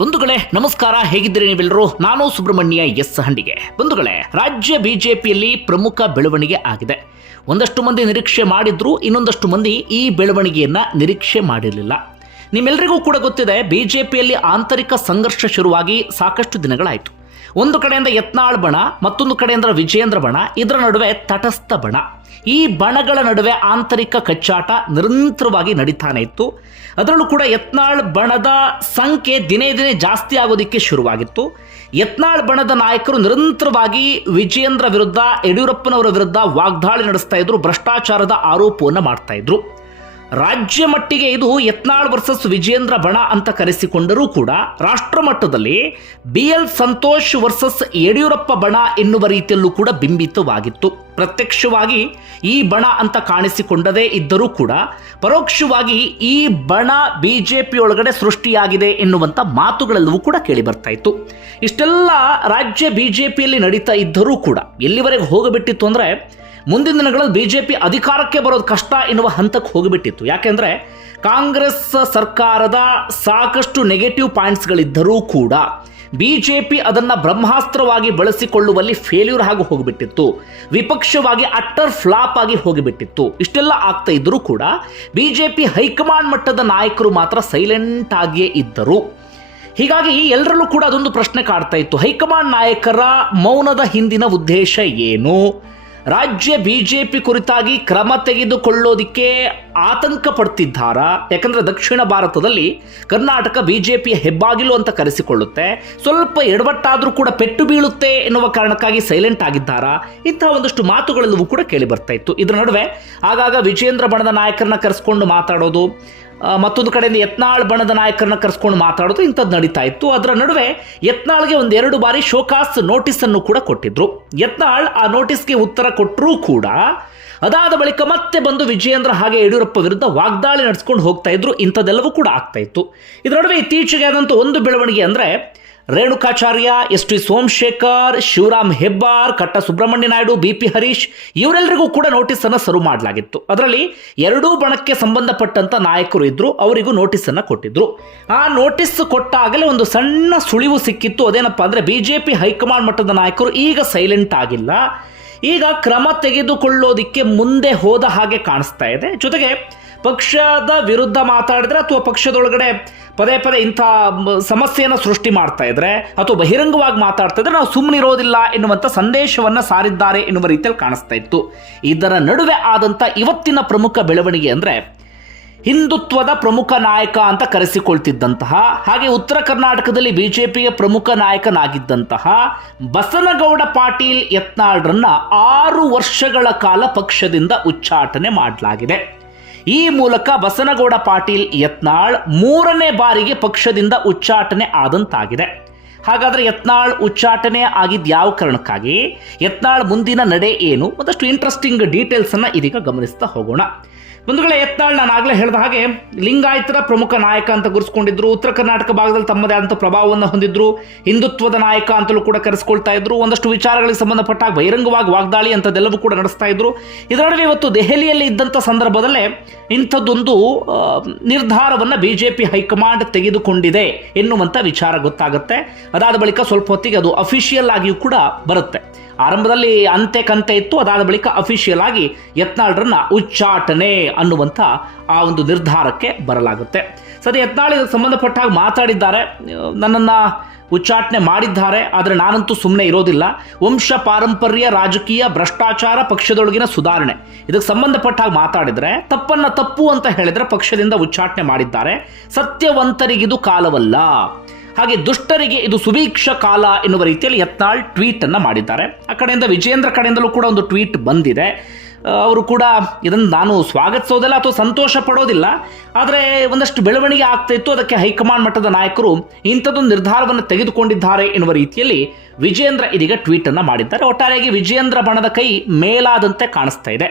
ಬಂಧುಗಳೇ, ನಮಸ್ಕಾರ. ಹೇಗಿದ್ದೀರಿ ನೀವೆಲ್ಲರೂ? ನಾನು ಸುಬ್ರಹ್ಮಣ್ಯ ಎಸ್ ಹಂಡಿಗೆ. ಬಂಧುಗಳೇ, ರಾಜ್ಯ ಬಿಜೆಪಿಯಲ್ಲಿ ಪ್ರಮುಖ ಬೆಳವಣಿಗೆ ಆಗಿದೆ. ಒಂದಷ್ಟು ಮಂದಿ ನಿರೀಕ್ಷೆ ಮಾಡಿದ್ರು, ಇನ್ನೊಂದಷ್ಟು ಮಂದಿ ಈ ಬೆಳವಣಿಗೆಯನ್ನ ನಿರೀಕ್ಷೆ ಮಾಡಿರಲಿಲ್ಲ. ನಿಮ್ಮೆಲ್ಲರಿಗೂ ಕೂಡ ಗೊತ್ತಿದೆ, ಬಿಜೆಪಿಯಲ್ಲಿ ಆಂತರಿಕ ಸಂಘರ್ಷ ಶುರುವಾಗಿ ಸಾಕಷ್ಟು ದಿನಗಳಾಯಿತು. ಒಂದು ಕಡೆಯಿಂದ ಯತ್ನಾಳ್ ಬಣ, ಮತ್ತೊಂದು ಕಡೆಯಿಂದ ವಿಜೇಂದ್ರ ಬಣ, ಇದರ ನಡುವೆ ತಟಸ್ಥ ಬಣ. ಈ ಬಣಗಳ ನಡುವೆ ಆಂತರಿಕ ಕಚ್ಚಾಟ ನಿರಂತರವಾಗಿ ನಡೀತಾನೆ ಇತ್ತು. ಅದರಲ್ಲೂ ಕೂಡ ಯತ್ನಾಳ್ ಬಣದ ಸಂಖ್ಯೆ ದಿನೇ ದಿನೇ ಜಾಸ್ತಿ ಆಗೋದಕ್ಕೆ ಶುರುವಾಗಿತ್ತು. ಯತ್ನಾಳ್ ಬಣದ ನಾಯಕರು ನಿರಂತರವಾಗಿ ವಿಜಯೇಂದ್ರ ವಿರುದ್ಧ, ಯಡಿಯೂರಪ್ಪನವರ ವಿರುದ್ಧ ವಾಗ್ದಾಳಿ ನಡೆಸ್ತಾ ಇದ್ರು, ಭ್ರಷ್ಟಾಚಾರದ ಆರೋಪವನ್ನು ಮಾಡ್ತಾ ಇದ್ರು. ರಾಜ್ಯ ಮಟ್ಟಿಗೆ ಇದು ಯತ್ನಾಳ್ ವರ್ಸಸ್ ವಿಜೇಂದ್ರ ಬಣ ಅಂತ ಕರೆಸಿಕೊಂಡರೂ ಕೂಡ ರಾಷ್ಟ್ರ ಮಟ್ಟದಲ್ಲಿ B L Santhosh versus Yediyurappa ಬಣ ಎನ್ನುವ ರೀತಿಯಲ್ಲೂ ಕೂಡ ಬಿಂಬಿತವಾಗಿತ್ತು. ಪ್ರತ್ಯಕ್ಷವಾಗಿ ಈ ಬಣ ಅಂತ ಕಾಣಿಸಿಕೊಂಡದೇ ಇದ್ದರೂ ಕೂಡ ಪರೋಕ್ಷವಾಗಿ ಈ ಬಣ ಬಿ ಜೆ ಪಿಯೊಳಗಡೆ ಸೃಷ್ಟಿಯಾಗಿದೆ ಎನ್ನುವಂಥ ಮಾತುಗಳೆಲ್ಲವೂ ಕೂಡ ಕೇಳಿ ಬರ್ತಾ ಇತ್ತು ಇಷ್ಟೆಲ್ಲ ರಾಜ್ಯ ಬಿಜೆಪಿಯಲ್ಲಿ ನಡೀತಾ ಇದ್ದರೂ ಕೂಡ ಎಲ್ಲಿವರೆಗೆ ಹೋಗಬಿಟ್ಟಿತ್ತು ಅಂದರೆ ಮುಂದಿನ ದಿನಗಳಲ್ಲಿ ಬಿಜೆಪಿ ಅಧಿಕಾರಕ್ಕೆ ಬರೋದು ಕಷ್ಟ ಎನ್ನುವ ಹಂತಕ್ಕೆ ಹೋಗಿಬಿಟ್ಟಿತ್ತು. ಯಾಕೆಂದರೆ ಕಾಂಗ್ರೆಸ್ ಸರ್ಕಾರದ ಸಾಕಷ್ಟು ನೆಗೆಟಿವ್ ಪಾಯಿಂಟ್ಸ್ಗಳಿದ್ದರೂ ಕೂಡ ಬಿಜೆಪಿ ಅದನ್ನು ಬ್ರಹ್ಮಾಸ್ತ್ರವಾಗಿ ಬಳಸಿಕೊಳ್ಳುವಲ್ಲಿ ಫೇಲ್ಯೂರ್ ಆಗಿ ಹೋಗಿಬಿಟ್ಟಿತ್ತು. ವಿಪಕ್ಷವಾಗಿ ಅಟ್ಟರ್ ಫ್ಲಾಪ್ ಆಗಿ ಹೋಗಿಬಿಟ್ಟಿತ್ತು. ಇಷ್ಟೆಲ್ಲ ಆಗ್ತಾ ಇದ್ದರೂ ಕೂಡ ಬಿಜೆಪಿ ಹೈಕಮಾಂಡ್ ಮಟ್ಟದ ನಾಯಕರು ಮಾತ್ರ ಸೈಲೆಂಟ್ ಆಗಿಯೇ ಇದ್ದರು. ಹೀಗಾಗಿ ಎಲ್ಲರಲ್ಲೂ ಕೂಡ ಅದೊಂದು ಪ್ರಶ್ನೆ ಕಾಡ್ತಾ ಇತ್ತು. ಹೈಕಮಾಂಡ್ ನಾಯಕರ ಮೌನದ ಹಿಂದಿನ ಉದ್ದೇಶ ಏನು? ರಾಜ್ಯ ಬಿಜೆಪಿ ಕುರಿತಾಗಿ ಕ್ರಮ ತೆಗೆದುಕೊಳ್ಳೋದಿಕ್ಕೆ ಆತಂಕ ಪಡ್ತಿದ್ದಾರಾ ಯಾಕಂದ್ರೆ ದಕ್ಷಿಣ ಭಾರತದಲ್ಲಿ ಕರ್ನಾಟಕ ಬಿಜೆಪಿಯ ಹೆಬ್ಬಾಗಿಲು ಅಂತ ಕರೆಸಿಕೊಳ್ಳುತ್ತೆ. ಸ್ವಲ್ಪ ಎಡವಟ್ಟಾದರೂ ಕೂಡ ಪೆಟ್ಟು ಬೀಳುತ್ತೆ ಎನ್ನುವ ಕಾರಣಕ್ಕಾಗಿ ಸೈಲೆಂಟ್ ಆಗಿದ್ದಾರಾ? ಇಂತಹ ಒಂದಷ್ಟು ಮಾತುಗಳೆಲ್ಲವೂ ಕೂಡ ಕೇಳಿ ಬರ್ತಾ ಇತ್ತು. ಇದರ ನಡುವೆ ಆಗಾಗ ವಿಜೇಂದ್ರ ಬಣದ ನಾಯಕರನ್ನ ಕರೆಸ್ಕೊಂಡು ಮಾತಾಡೋದು ಮತ್ತೊಂದು ಕಡೆಯಿಂದ ಯತ್ನಾಳ್ ಬಣದ ನಾಯಕರನ್ನ ಕರೆಸ್ಕೊಂಡು ಮಾತಾಡೋದು ಇಂಥದ್ದು ನಡೀತಾ ಇತ್ತು. ಅದರ ನಡುವೆ ಯತ್ನಾಳ್ಗೆ ಒಂದೆರಡು ಬಾರಿ ಶೋಕಾಸ್ ನೋಟಿಸ್ ಅನ್ನು ಕೂಡ ಕೊಟ್ಟಿದ್ರು. ಯತ್ನಾಳ್ ಆ ನೋಟಿಸ್ಗೆ ಉತ್ತರ ಕೊಟ್ಟರೂ ಕೂಡ ಅದಾದ ಬಳಿಕ ಮತ್ತೆ ಬಂದು ವಿಜಯೇಂದ್ರ ಹಾಗೆ ಯಡಿಯೂರಪ್ಪ ವಿರುದ್ಧ ವಾಗ್ದಾಳಿ ನಡೆಸ್ಕೊಂಡು ಹೋಗ್ತಾ ಇದ್ರು. ಇಂಥದ್ದೆಲ್ಲವೂ ಕೂಡ ಆಗ್ತಾ ಇತ್ತು. ಇದರ ನಡುವೆ ಇತ್ತೀಚೆಗೆ ಆದಂಥ ಒಂದು ಬೆಳವಣಿಗೆ ಅಂದ್ರೆ Renukacharya S T Somashekar, Shivaram Hebbar, Katta Subramanya Naidu B P Harish ಇವರೆಲ್ಲರಿಗೂ ಕೂಡ ನೋಟಿಸ್ ಅನ್ನು ಸರು ಮಾಡಲಾಗಿತ್ತು. ಅದರಲ್ಲಿ ಎರಡೂ ಬಣಕ್ಕೆ ಸಂಬಂಧಪಟ್ಟಂತ ನಾಯಕರು ಇದ್ರು, ಅವರಿಗೂ ನೋಟಿಸ್ ಅನ್ನು ಕೊಟ್ಟಿದ್ರು. ಆ ನೋಟಿಸ್ ಕೊಟ್ಟಾಗಲೇ ಒಂದು ಸಣ್ಣ ಸುಳಿವು ಸಿಕ್ಕಿತ್ತು. ಅದೇನಪ್ಪ ಅಂದ್ರೆ ಬಿಜೆಪಿ ಹೈಕಮಾಂಡ್ ಮಟ್ಟದ ನಾಯಕರು ಈಗ ಸೈಲೆಂಟ್ ಆಗಿಲ್ಲ. ಈಗ ಕ್ರಮ ತೆಗೆದುಕೊಳ್ಳೋದಿಕ್ಕೆ ಮುಂದೆ ಹೋದ ಹಾಗೆ ಕಾಣಿಸ್ತಾ ಇದೆ. ಜೊತೆಗೆ ಪಕ್ಷದ ವಿರುದ್ಧ ಮಾತಾಡಿದ್ರೆ ಅಥವಾ ಪಕ್ಷದೊಳಗಡೆ ಪದೇ ಪದೇ ಇಂಥ ಸಮಸ್ಯೆಯನ್ನು ಸೃಷ್ಟಿ ಮಾಡ್ತಾ ಇದ್ರೆ ಅಥವಾ ಬಹಿರಂಗವಾಗಿ ಮಾತಾಡ್ತಾ ಇದ್ರೆ ನಾವು ಸುಮ್ಮನಿರೋದಿಲ್ಲ ಎನ್ನುವಂಥ ಸಂದೇಶವನ್ನು ಸಾರಿದ್ದಾರೆ ಎನ್ನುವ ರೀತಿಯಲ್ಲಿ ಕಾಣಿಸ್ತಾ ಇತ್ತು. ಇದರ ನಡುವೆ ಆದಂಥ ಇವತ್ತಿನ ಪ್ರಮುಖ ಬೆಳವಣಿಗೆ ಅಂದರೆ ಹಿಂದುತ್ವದ ಪ್ರಮುಖ ನಾಯಕ ಅಂತ ಕರೆಸಿಕೊಳ್ತಿದ್ದಂತಹ, ಹಾಗೆ ಉತ್ತರ ಕರ್ನಾಟಕದಲ್ಲಿ ಬಿಜೆಪಿಯ ಪ್ರಮುಖ ನಾಯಕನಾಗಿದ್ದಂತಹ ಬಸನಗೌಡ ಪಾಟೀಲ್ ಯತ್ನಾಳ್ರನ್ನ ಆರು ವರ್ಷಗಳ ಕಾಲ ಪಕ್ಷದಿಂದ ಉಚ್ಚಾಟನೆ ಮಾಡಲಾಗಿದೆ. ಈ ಮೂಲಕ ಬಸನಗೌಡ ಪಾಟೀಲ್ ಯತ್ನಾಳ್ ಮೂರನೇ ಬಾರಿಗೆ ಪಕ್ಷದಿಂದ ಉಚ್ಚಾಟನೆ ಆದಂತಾಗಿದೆ. ಹಾಗಾದ್ರೆ ಯತ್ನಾಳ್ ಉಚ್ಚಾಟನೆ ಆಗಿದ್ದು ಯಾವ ಕಾರಣಕ್ಕಾಗಿ? ಯತ್ನಾಳ್ ಮುಂದಿನ ನಡೆ ಏನು? ಒಂದಷ್ಟು ಇಂಟ್ರೆಸ್ಟಿಂಗ್ ಡೀಟೇಲ್ಸನ್ನು ಇದೀಗ ಗಮನಿಸ್ತಾ ಹೋಗೋಣ. ಬಂಧುಗಳೇ ಯತ್ನಾಳ್ ನಾನು ಆಗಲೇ ಹೇಳಿದ ಹಾಗೆ ಲಿಂಗಾಯತರ ಪ್ರಮುಖ ನಾಯಕ ಅಂತ ಗುರುಸ್ಕೊಂಡಿದ್ರು, ಉತ್ತರ ಕರ್ನಾಟಕ ಭಾಗದಲ್ಲಿ ತಮ್ಮದೇ ಆದಂಥ ಪ್ರಭಾವವನ್ನು ಹೊಂದಿದ್ರು, ಹಿಂದುತ್ವದ ನಾಯಕ ಅಂತಲೂ ಕೂಡ ಕರೆಸ್ಕೊಳ್ತಾ ಇದ್ರು, ಒಂದಷ್ಟು ವಿಚಾರಗಳಿಗೆ ಸಂಬಂಧಪಟ್ಟ ಬಹಿರಂಗವಾಗಿ ವಾಗ್ದಾಳಿ ಅಂತದೆಲ್ಲವೂ ಕೂಡ ನಡೆಸ್ತಾ ಇದ್ರು. ಇದರ ನಡುವೆ ಇವತ್ತು ದೆಹಲಿಯಲ್ಲಿ ಇದ್ದಂಥ ಸಂದರ್ಭದಲ್ಲೇ ಇಂಥದ್ದೊಂದು ಬಿ ಜೆ ಬಿಜೆಪಿ ಹೈಕಮಾಂಡ್ ತೆಗೆದುಕೊಂಡಿದೆ ಎನ್ನುವಂಥ ವಿಚಾರ ಗೊತ್ತಾಗುತ್ತೆ. ಅದಾದ ಬಳಿಕ ಸ್ವಲ್ಪ ಹೊತ್ತಿಗೆ ಅದು ಅಫಿಷಿಯಲ್ ಆಗಿಯೂ ಕೂಡ ಬರುತ್ತೆ. ಆರಂಭದಲ್ಲಿ ಅಂತೆ ಕಂತೆ ಇತ್ತು. ಅದಾದ ಬಳಿಕ ಅಫಿಷಿಯಲ್ ಆಗಿ ಯತ್ನಾಳ್ರನ್ನ ಉಚ್ಚಾಟನೆ ಅನ್ನುವಂಥ ಆ ಒಂದು ನಿರ್ಧಾರಕ್ಕೆ ಬರಲಾಗುತ್ತೆ. ಸರಿ ಯತ್ನಾಳ್ ಇದಕ್ಕೆ ಸಂಬಂಧಪಟ್ಟ ಹಾಗೆ ಮಾತಾಡಿದ್ದಾರೆ. ನನ್ನನ್ನು ಉಚ್ಚಾಟನೆ ಮಾಡಿದ್ದಾರೆ. ಆದರೆ ನಾನಂತೂ ಸುಮ್ಮನೆ ಇರೋದಿಲ್ಲ. ವಂಶ ಪಾರಂಪರ್ಯ, ರಾಜಕೀಯ, ಭ್ರಷ್ಟಾಚಾರ ಪಕ್ಷದೊಳಗಿನ ಸುಧಾರಣೆ. ಇದಕ್ಕೆ ಸಂಬಂಧಪಟ್ಟ ಹಾಗೆ ತಪ್ಪನ್ನು ತಪ್ಪನ್ನ ತಪ್ಪು ಅಂತ ಹೇಳಿದರೆ ಪಕ್ಷದಿಂದ ಉಚ್ಚಾಟನೆ ಮಾಡಿದ್ದಾರೆ. ಸತ್ಯವಂತರಿಗಿದು ಕಾಲವಲ್ಲ. ಹಾಗೆ ದುಷ್ಟರಿಗೆ ಇದು ಸುಭೀಕ್ಷ ಕಾಲ ಎನ್ನುವ ರೀತಿಯಲ್ಲಿ ಯತ್ನಾಳ್ ಟ್ವೀಟ್ ಅನ್ನ ಮಾಡಿದ್ದಾರೆ. ಆ ಕಡೆಯಿಂದ ವಿಜೇಂದ್ರ ಕಡೆಯಿಂದಲೂ ಕೂಡ ಒಂದು ಟ್ವೀಟ್ ಬಂದಿದೆ. ಅವರು ಕೂಡ ಇದನ್ನು ನಾನು ಸ್ವಾಗತಿಸೋದಿಲ್ಲ ಅಥವಾ ಸಂತೋಷ ಪಡೋದಿಲ್ಲ ಆದರೆ ಒಂದಷ್ಟು ಬೆಳವಣಿಗೆ ಆಗ್ತಾ ಇತ್ತು. ಅದಕ್ಕೆ ಹೈಕಮಾಂಡ್ ಮಟ್ಟದ ನಾಯಕರು ಇಂಥದ್ದೊಂದು ನಿರ್ಧಾರವನ್ನು ತೆಗೆದುಕೊಂಡಿದ್ದಾರೆ ಎನ್ನುವ ರೀತಿಯಲ್ಲಿ ವಿಜೇಂದ್ರ ಇದೀಗ ಟ್ವೀಟ್ ಅನ್ನ ಮಾಡಿದ್ದಾರೆ. ಒಟ್ಟಾರೆಯಾಗಿ ವಿಜೇಂದ್ರ ಬಣದ ಕೈ ಮೇಲಾದಂತೆ ಕಾಣಿಸ್ತಾ ಇದೆ.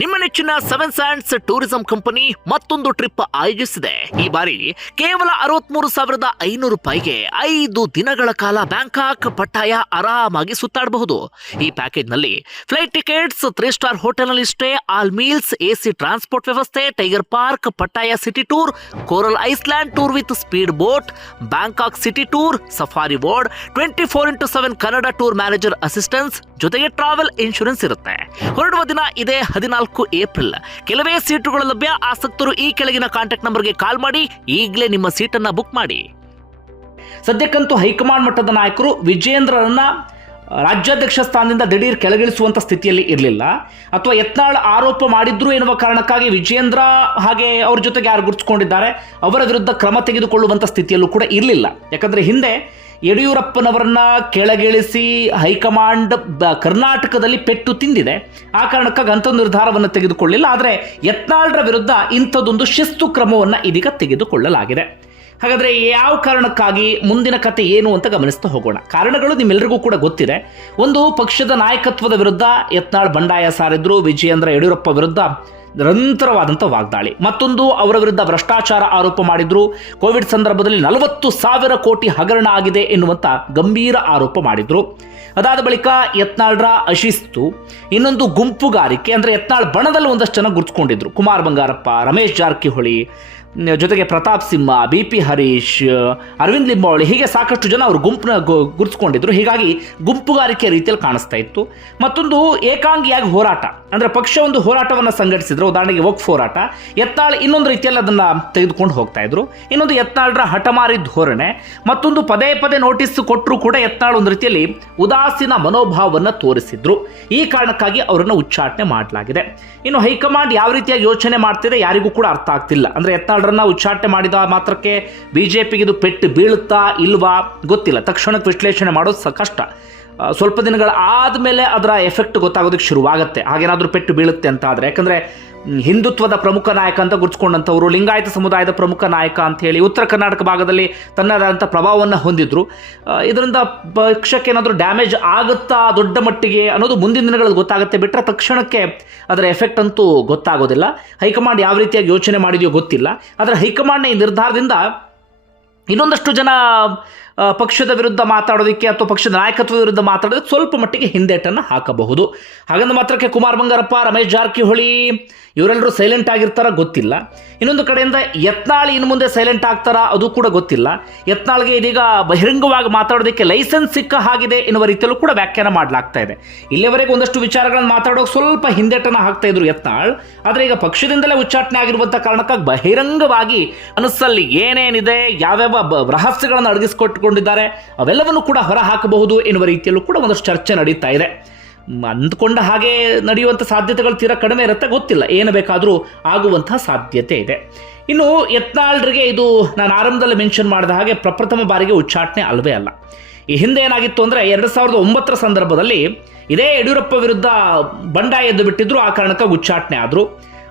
ನಿಮ್ಮ ನೆಚ್ಚಿನ ಸೆವೆನ್ ಸ್ಯಾಂಡ್ಸ್ ಟೂರಿಸಂ ಕಂಪನಿ ಮತ್ತೊಂದು ಟ್ರಿಪ್ ಆಯೋಜಿಸಿದೆ. ಈ ಬಾರಿ ಕೇವಲ ಅರವತ್ಮೂರು ಸಾವಿರದ ಐನೂರು ರೂಪಾಯಿಗೆ ಐದು ದಿನಗಳ ಕಾಲ ಬ್ಯಾಂಕಾಕ್, ಪಟ್ಟಾಯ ಆರಾಮಾಗಿ ಸುತ್ತಾಡಬಹುದು. ಈ ಪ್ಯಾಕೇಜ್ನಲ್ಲಿ flight tickets, three star hotel ಹೋಟೆಲ್ನಲ್ಲಿಷ್ಟೇ all meals AC transport ವ್ಯವಸ್ಥೆ tiger park Pattaya city tour coral island tour with speed boat Bangkok city tour safari board twenty four into seven Kannada tour manager assistance ಜೊತೆಗೆ travel insurance ಇರುತ್ತೆ. ಹೊರಡುವ ದಿನ ಇದೇ ಹದಿನಾಲ್ಕು April ಕೆಲವೇ ಸೀಟುಗಳು ಲಭ್ಯ. ಆಸಕ್ತರು ಈ ಕೆಳಗಿನ ಕಾಂಟ್ಯಾಕ್ಟ್ ನಂಬರ್ಗೆ ಕಾಲ್ ಮಾಡಿ. ಈಗಲೇ ನಿಮ್ಮ ಸೀಟನ್ನು ಬುಕ್ ಮಾಡಿ. ಸದ್ಯಕ್ಕಂತೂ ಹೈಕಮಾಂಡ್ ಮಟ್ಟದ ನಾಯಕರು ವಿಜೇಂದ್ರರನ್ನ ರಾಜ್ಯಾಧ್ಯಕ್ಷ ಸ್ಥಾನದಿಂದ ದಿಢೀರ್ ಕೆಳಗಿಳಿಸುವಂಥ ಸ್ಥಿತಿಯಲ್ಲಿ ಇರಲಿಲ್ಲ. ಅಥವಾ ಯತ್ನಾಳ್ ಆರೋಪ ಮಾಡಿದ್ರು ಎನ್ನುವ ಕಾರಣಕ್ಕಾಗಿ ವಿಜೇಂದ್ರ ಹಾಗೆ ಅವ್ರ ಜೊತೆಗೆ ಯಾರು ಗುರುತಿಸ್ಕೊಂಡಿದ್ದಾರೆ, ಅವರ ವಿರುದ್ಧ ಕ್ರಮ ತೆಗೆದುಕೊಳ್ಳುವಂಥ ಸ್ಥಿತಿಯಲ್ಲೂ ಕೂಡ ಇರಲಿಲ್ಲ. ಯಾಕಂದರೆ ಹಿಂದೆ ಯಡಿಯೂರಪ್ಪನವರನ್ನ ಕೆಳಗಿಳಿಸಿ ಹೈಕಮಾಂಡ್ ಕರ್ನಾಟಕದಲ್ಲಿ ಪೆಟ್ಟು ತಿಂದಿದೆ. ಆ ಕಾರಣಕ್ಕಾಗಿ ಅಂಥ ನಿರ್ಧಾರವನ್ನು ತೆಗೆದುಕೊಳ್ಳಿಲ್ಲ ಆದರೆ ಯತ್ನಾಳ್ರ ವಿರುದ್ಧ ಇಂಥದ್ದೊಂದು ಶಿಸ್ತು ಕ್ರಮವನ್ನು ಇದೀಗ ತೆಗೆದುಕೊಳ್ಳಲಾಗಿದೆ. ಹಾಗಾದ್ರೆ ಯಾವ ಕಾರಣಕ್ಕಾಗಿ ಮುಂದಿನ ಕತೆ ಏನು ಅಂತ ಗಮನಿಸ್ತಾ ಹೋಗೋಣ. ಕಾರಣಗಳು ನಿಮ್ಮೆಲ್ಲರಿಗೂ ಕೂಡ ಗೊತ್ತಿದೆ. ಒಂದು, ಪಕ್ಷದ ನಾಯಕತ್ವದ ವಿರುದ್ಧ ಯತ್ನಾಳ್ ಬಂಡಾಯ ಸಾರಿದ್ರು, ವಿಜಯೇಂದ್ರ ಯಡಿಯೂರಪ್ಪ ವಿರುದ್ಧ ನಿರಂತರವಾದಂಥ ವಾಗ್ದಾಳಿ. ಮತ್ತೊಂದು, ಅವರ ವಿರುದ್ಧ ಭ್ರಷ್ಟಾಚಾರ ಆರೋಪ ಮಾಡಿದ್ರು. ಕೋವಿಡ್ ಸಂದರ್ಭದಲ್ಲಿ ನಲವತ್ತು ಸಾವಿರ ಕೋಟಿ ಹಗರಣ ಆಗಿದೆ ಎನ್ನುವಂಥ ಗಂಭೀರ ಆರೋಪ ಮಾಡಿದ್ರು. ಅದಾದ ಬಳಿಕ ಯತ್ನಾಳ್ರ ಅಶಿಸ್ತು. ಇನ್ನೊಂದು, ಗುಂಪುಗಾರಿಕೆ. ಅಂದರೆ ಯತ್ನಾಳ್ ಬಣದಲ್ಲಿ ಒಂದಷ್ಟು ಜನ ಗುರುತಿಕೊಂಡಿದ್ರು. ಕುಮಾರ್ ಬಂಗಾರಪ್ಪ, ರಮೇಶ್ ಜಾರಕಿಹೊಳಿ ಜೊತೆಗೆ ಪ್ರತಾಪ್ ಸಿಂಹ, ಬಿ ಪಿ ಹರೀಶ್, ಅರವಿಂದ್ ಲಿಂಬಾವಳಿ ಹೀಗೆ ಸಾಕಷ್ಟು ಜನ ಅವರು ಗುಂಪನ್ನ ಗುರುತಿಸ್ಕೊಂಡಿದ್ರು. ಹೀಗಾಗಿ ಗುಂಪುಗಾರಿಕೆ ರೀತಿಯಲ್ಲಿ ಕಾಣಿಸ್ತಾ ಇತ್ತು. ಮತ್ತೊಂದು ಏಕಾಂಗಿಯಾಗಿ ಹೋರಾಟ. ಅಂದರೆ ಪಕ್ಷ ಒಂದು ಹೋರಾಟವನ್ನು ಸಂಘಟಿಸಿದ್ರು. ಉದಾಹರಣೆಗೆ ವಕ್ಫ್ ಹೋರಾಟ. ಎತ್ತಾಳ್ ಇನ್ನೊಂದು ರೀತಿಯಲ್ಲಿ ಅದನ್ನು ತೆಗೆದುಕೊಂಡು ಹೋಗ್ತಾ ಇದ್ರು. ಇನ್ನೊಂದು ಎತ್ತಾಳರ ಹಠಮಾರಿ ಧೋರಣೆ. ಮತ್ತೊಂದು ಪದೇ ಪದೇ ನೋಟಿಸ್ ಕೊಟ್ಟರು ಕೂಡ ಎತ್ತಾಳ್ ಒಂದು ರೀತಿಯಲ್ಲಿ ಉದಾಸೀನ ಮನೋಭಾವವನ್ನು ತೋರಿಸಿದ್ರು. ಈ ಕಾರಣಕ್ಕಾಗಿ ಅವರನ್ನು ಉಚ್ಚಾಟನೆ ಮಾಡಲಾಗಿದೆ. ಇನ್ನು ಹೈಕಮಾಂಡ್ ಯಾವ ರೀತಿಯಾಗಿ ಯೋಚನೆ ಮಾಡ್ತಿದೆ ಯಾರಿಗೂ ಕೂಡ ಅರ್ಥ ಆಗ್ತಿಲ್ಲ. ಅಂದರೆ ಎತ್ತಾಳರನ್ನ ಉಚ್ಚಾಟನೆ ಮಾಡಿದ ಮಾತ್ರಕ್ಕೆ ಬಿಜೆಪಿಗೆ ಇದು ಪೆಟ್ಟು ಬೀಳುತ್ತಾ ಇಲ್ವಾ ಗೊತ್ತಿಲ್ಲ. ತಕ್ಷಣಕ್ಕೆ ವಿಶ್ಲೇಷಣೆ ಮಾಡೋದು ಕಷ್ಟ. ಸ್ವಲ್ಪ ದಿನಗಳ ಆದಮೇಲೆ ಅದರ ಎಫೆಕ್ಟ್ ಗೊತ್ತಾಗೋದಕ್ಕೆ ಶುರುವಾಗುತ್ತೆ. ಹಾಗೇನಾದರೂ ಪೆಟ್ಟು ಬೀಳುತ್ತೆ ಅಂತ ಆದರೆ ಯಾಕಂದರೆ ಹಿಂದುತ್ವದ ಪ್ರಮುಖ ನಾಯಕ ಅಂತ ಗುರುತಿಸ್ಕೊಂಡಂಥವ್ರು ಲಿಂಗಾಯತ ಸಮುದಾಯದ ಪ್ರಮುಖ ನಾಯಕ ಅಂತ ಹೇಳಿ ಉತ್ತರ ಕರ್ನಾಟಕ ಭಾಗದಲ್ಲಿ ತನ್ನದಾದಂಥ ಪ್ರಭಾವವನ್ನು ಹೊಂದಿದ್ರು. ಇದರಿಂದ ಪಕ್ಷಕ್ಕೆ ಏನಾದರೂ ಡ್ಯಾಮೇಜ್ ಆಗುತ್ತಾ ದೊಡ್ಡ ಮಟ್ಟಿಗೆ ಅನ್ನೋದು ಮುಂದಿನ ದಿನಗಳಲ್ಲಿ ಗೊತ್ತಾಗುತ್ತೆ. ಬಿಟ್ಟರೆ ತಕ್ಷಣಕ್ಕೆ ಅದರ ಎಫೆಕ್ಟ್ ಅಂತೂ ಗೊತ್ತಾಗೋದಿಲ್ಲ. ಹೈಕಮಾಂಡ್ ಯಾವ ರೀತಿಯಾಗಿ ಯೋಚನೆ ಮಾಡಿದೆಯೋ ಗೊತ್ತಿಲ್ಲ. ಆದರೆ ಹೈಕಮಾಂಡ್ನ ಈ ನಿರ್ಧಾರದಿಂದ ಇನ್ನೊಂದಷ್ಟು ಜನ ಪಕ್ಷದ ವಿರುದ್ಧ ಮಾತಾಡೋದಕ್ಕೆ ಅಥವಾ ಪಕ್ಷದ ನಾಯಕತ್ವದ ವಿರುದ್ಧ ಮಾತಾಡೋದಕ್ಕೆ ಸ್ವಲ್ಪ ಮಟ್ಟಿಗೆ ಹಿಂದೇಟನ್ನು ಹಾಕಬಹುದು. ಹಾಗಂದ ಮಾತ್ರಕ್ಕೆ ಕುಮಾರ್ ಬಂಗಾರಪ್ಪ, ರಮೇಶ್ ಜಾರಕಿಹೊಳಿ ಇವರೆಲ್ಲರೂ ಸೈಲೆಂಟ್ ಆಗಿರ್ತಾರ ಗೊತ್ತಿಲ್ಲ. ಇನ್ನೊಂದು ಕಡೆಯಿಂದ ಯತ್ನಾಳ್ ಇನ್ನು ಮುಂದೆ ಸೈಲೆಂಟ್ ಆಗ್ತಾರಾ ಅದು ಕೂಡ ಗೊತ್ತಿಲ್ಲ. ಯತ್ನಾಳ್ಗೆ ಇದೀಗ ಬಹಿರಂಗವಾಗಿ ಮಾತಾಡೋದಕ್ಕೆ ಲೈಸೆನ್ಸ್ ಸಿಕ್ಕ ಹಾಗಿದೆ ಎನ್ನುವ ರೀತಿಯಲ್ಲೂ ಕೂಡ ವ್ಯಾಖ್ಯಾನ ಮಾಡಲಾಗ್ತಾ ಇದೆ. ಇಲ್ಲಿಯವರೆಗೆ ಒಂದಷ್ಟು ವಿಚಾರಗಳನ್ನು ಮಾತಾಡೋಕೆ ಸ್ವಲ್ಪ ಹಿಂದೇಟನ್ನು ಹಾಕ್ತಾ ಇದ್ರು ಯತ್ನಾಳ್. ಆದರೆ ಈಗ ಪಕ್ಷದಿಂದಲೇ ಉಚ್ಚಾಟನೆ ಆಗಿರುವಂಥ ಕಾರಣಕ್ಕಾಗಿ ಬಹಿರಂಗವಾಗಿ ಮನಸ್ಸಲ್ಲಿ ಏನೇನಿದೆ, ಯಾವ್ಯಾವ ರಹಸ್ಯಗಳನ್ನು ರಹಸ್ಯಗಳನ್ನು ಅಡಗಿಸಿಕೊಟ್ಟುಕೊಂಡಿದ್ದಾರೆ ಅವೆಲ್ಲವನ್ನು ಕೂಡ ಹೊರ ಹಾಕಬಹುದು ಎನ್ನುವ ರೀತಿಯಲ್ಲೂ ಕೂಡ ಒಂದಷ್ಟು ಚರ್ಚೆ ನಡೀತಾ ಇದೆ. ಅಂದ್ಕೊಂಡ ಹಾಗೆ ನಡೆಯುವಂಥ ಸಾಧ್ಯತೆಗಳು ತೀರಾ ಕಡಿಮೆ ಇರುತ್ತೆ ಗೊತ್ತಿಲ್ಲ. ಏನು ಬೇಕಾದರೂ ಆಗುವಂತಹ ಸಾಧ್ಯತೆ ಇದೆ. ಇನ್ನು ಯತ್ನಾಳ್ರಿಗೆ ಇದು ನಾನು ಆರಂಭದಲ್ಲಿ ಮೆನ್ಷನ್ ಮಾಡಿದ ಹಾಗೆ ಪ್ರಪ್ರಥಮ ಬಾರಿಗೆ ಉಚ್ಚಾಟನೆ ಅಲ್ಲವೇ ಅಲ್ಲ. ಈ ಹಿಂದೆ ಏನಾಗಿತ್ತು ಅಂದರೆ ಎರಡು ಸಾವಿರದ ಒಂಬತ್ತರ ಸಂದರ್ಭದಲ್ಲಿ ಇದೇ ಯಡಿಯೂರಪ್ಪ ವಿರುದ್ಧ ಬಂಡಾಯ ಎದ್ದು ಬಿಟ್ಟಿದ್ರು, ಆ ಕಾರಣಕ್ಕೆ ಉಚ್ಚಾಟನೆ ಆದರು.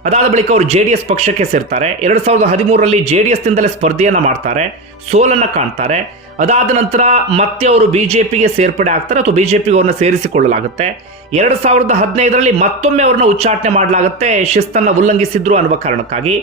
ಅದಾದ ಬಳಿಕ ಅವರು ಜೆ ಡಿ ಎಸ್ ಪಕ್ಷಕ್ಕೆ ಸೇರ್ತಾರೆ. ಎರಡು ಸಾವಿರದ ಹದಿಮೂರರಲ್ಲಿ ಜೆ ಡಿ ಎಸ್ನಿಂದಲೇ ಸ್ಪರ್ಧೆಯನ್ನು ಮಾಡ್ತಾರೆ. ಸೋಲನ್ನು ಕಾಣ್ತಾರೆ. ಅದಾದ ನಂತರ ಮತ್ತೆ ಅವರು ಬಿ ಜೆ ಪಿಗೆ ಸೇರ್ಪಡೆ ಆಗ್ತಾರೆ ಅಥವಾ ಬಿ ಜೆ ಪಿಗೆ ಅವ್ರನ್ನ ಸೇರಿಸಿಕೊಳ್ಳಲಾಗುತ್ತೆ. ಎರಡು ಸಾವಿರದ ಹದಿನೈದರಲ್ಲಿ ಮತ್ತೊಮ್ಮೆ ಅವ್ರನ್ನ ಉಚ್ಚಾಟನೆ ಮಾಡಲಾಗುತ್ತೆ. ಶಿಸ್ತನ್ನು ಉಲ್ಲಂಘಿಸಿದ್ರು ಅನ್ನುವ ಕಾರಣಕ್ಕಾಗಿ.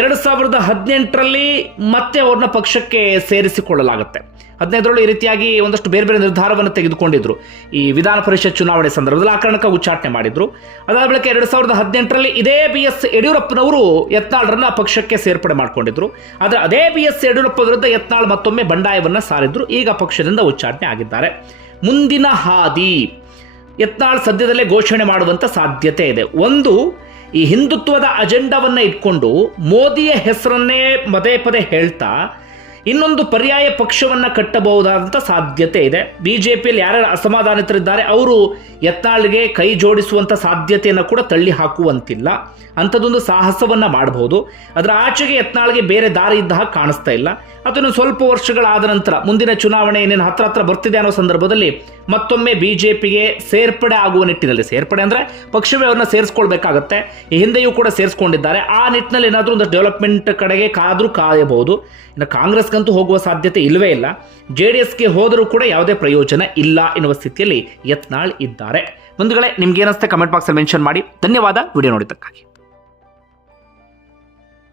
ಎರಡು ಸಾವಿರದ ಹದಿನೆಂಟರಲ್ಲಿ ಮತ್ತೆ ಅವ್ರನ್ನ ಪಕ್ಷಕ್ಕೆ ಸೇರಿಸಿಕೊಳ್ಳಲಾಗುತ್ತೆ. ಹದಿನೈದರಲ್ಲೂ ಈ ರೀತಿಯಾಗಿ ಒಂದಷ್ಟು ಬೇರೆ ಬೇರೆ ನಿರ್ಧಾರವನ್ನು ತೆಗೆದುಕೊಂಡಿದ್ರು. ಈ ವಿಧಾನ ಪರಿಷತ್ ಚುನಾವಣೆ ಸಂದರ್ಭದಲ್ಲಿ ಆಕರಣಕ ಉಚ್ಚಾಟನೆ ಮಾಡಿದ್ರು. ಅದಾದ ಬಳಿಕ ಎರಡು ಸಾವಿರದ ಹದಿನೆಂಟರಲ್ಲಿ ಇದೇ ಬಿ ಎಸ್ ಯಡಿಯೂರಪ್ಪನವರು ಯತ್ನಾಳ್ರನ್ನ ಪಕ್ಷಕ್ಕೆ ಸೇರ್ಪಡೆ ಮಾಡಿಕೊಂಡಿದ್ರು. ಆದರೆ ಅದೇ ಬಿ ಎಸ್ ಯಡಿಯೂರಪ್ಪ ವಿರುದ್ಧ ಯತ್ನಾಳ್ ಮತ್ತೊಮ್ಮೆ ಬಂಡಾಯವನ್ನು ಸಾರಿದ್ರು. ಈಗ ಪಕ್ಷದಿಂದ ಉಚ್ಚಾಟನೆ ಆಗಿದ್ದಾರೆ. ಮುಂದಿನ ಹಾದಿ, ಯತ್ನಾಳ್ ಸದ್ಯದಲ್ಲೇ ಘೋಷಣೆ ಮಾಡುವಂಥ ಸಾಧ್ಯತೆ ಇದೆ. ಒಂದು ಈ ಹಿಂದುತ್ವದ ಅಜೆಂಡಾವನ್ನು ಇಟ್ಕೊಂಡು ಮೋದಿಯ ಹೆಸರನ್ನೇ ಪದೇ ಪದೇ ಹೇಳ್ತಾ ಇನ್ನೊಂದು ಪರ್ಯಾಯ ಪಕ್ಷವನ್ನು ಕಟ್ಟಬಹುದಾದಂಥ ಸಾಧ್ಯತೆ ಇದೆ. ಬಿ ಜೆ ಪಿಯಲ್ಲಿ ಯಾರ್ಯಾರು ಅಸಮಾಧಾನಿತರಿದ್ದಾರೆ, ಅವರು ಯತ್ನಾಳ್ಗೆ ಕೈ ಜೋಡಿಸುವಂಥ ಸಾಧ್ಯತೆಯನ್ನು ಕೂಡ ತಳ್ಳಿ ಹಾಕುವಂತಿಲ್ಲ. ಅಂಥದ್ದೊಂದು ಸಾಹಸವನ್ನು ಮಾಡಬಹುದು ಅದರ ಆಚೆಗೆ ಯತ್ನಾಳ್ಗೆ ಬೇರೆ ದಾರಿ ಇದ್ದ ಹಾಗೆ ಕಾಣಿಸ್ತಾ ಇಲ್ಲ. ಅದನ್ನು ಸ್ವಲ್ಪ ವರ್ಷಗಳಾದ ನಂತರ ಮುಂದಿನ ಚುನಾವಣೆ ಏನೇನು ಹತ್ರ ಹತ್ರ ಬರ್ತಿದೆ ಅನ್ನೋ ಸಂದರ್ಭದಲ್ಲಿ ಮತ್ತೊಮ್ಮೆ ಬಿ ಜೆ ಸೇರ್ಪಡೆ ಆಗುವ ನಿಟ್ಟಿನಲ್ಲಿ, ಸೇರ್ಪಡೆ ಅಂದರೆ ಪಕ್ಷವೇ ಅವ್ರನ್ನ ಸೇರಿಸ್ಕೊಳ್ಬೇಕಾಗತ್ತೆ. ಈ ಹಿಂದೆಯೂ ಕೂಡ ಸೇರಿಸ್ಕೊಂಡಿದ್ದಾರೆ. ಆ ನಿಟ್ಟಿನಲ್ಲಿ ಏನಾದರೂ ಒಂದು ಡೆವಲಪ್ಮೆಂಟ್ ಕಡೆಗೆ ಕಾದರೂ ಕಾಯಬಹುದು. ಇನ್ನು ಕಾಂಗ್ರೆಸ್ಗಂತೂ ಹೋಗುವ ಸಾಧ್ಯತೆ ಇಲ್ಲವೇ ಇಲ್ಲ. ಜೆ ಡಿ ಎಸ್ಗೆ ಹೋದರೂ ಕೂಡ ಯಾವುದೇ ಪ್ರಯೋಜನ ಇಲ್ಲ ಎನ್ನುವ ಸ್ಥಿತಿಯಲ್ಲಿ ಯತ್ನಾಳ್ ಇದ್ದಾರೆ. ಬಂಧುಗಳೇ, ನಿಮ್ಗೆ ಏನಿಸುತ್ತೆ ಕಮೆಂಟ್ ಬಾಕ್ಸಲ್ಲಿ ಮೆನ್ಷನ್ ಮಾಡಿ. ಧನ್ಯವಾದ. ವಿಡಿಯೋ ನೋಡಿದ್ದಕ್ಕಾಗಿ.